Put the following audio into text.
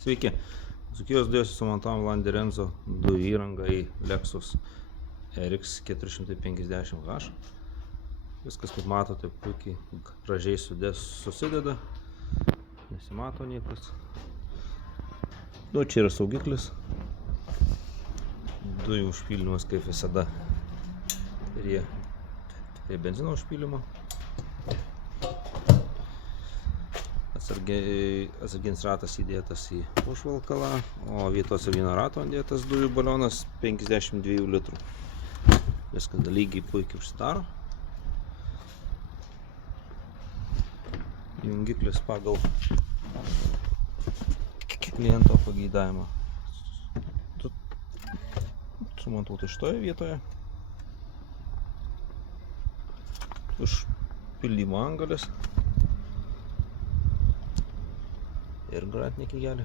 Sveiki, Dzūkijos dujose sumontavom Landi Renzo dujų įrangą į Lexus RX 450H. Viskas, kaip matote, puikiai gražiai susideda, nesimato niekas. Čia yra saugiklis, dujų užpildymas kaip visada prie benzino užpyldymo. Atsarginis ratas įdėtas į užvalkalą, o vietos atsarginio rato įdėtas dujų balionas 52 litrų. Viskas lygiai puikiai užsidaro. Jungiklis pagal kliento pageidavimą sumontuota šitoje vietoje. Užpildymo angalis ir granatinė knygelė.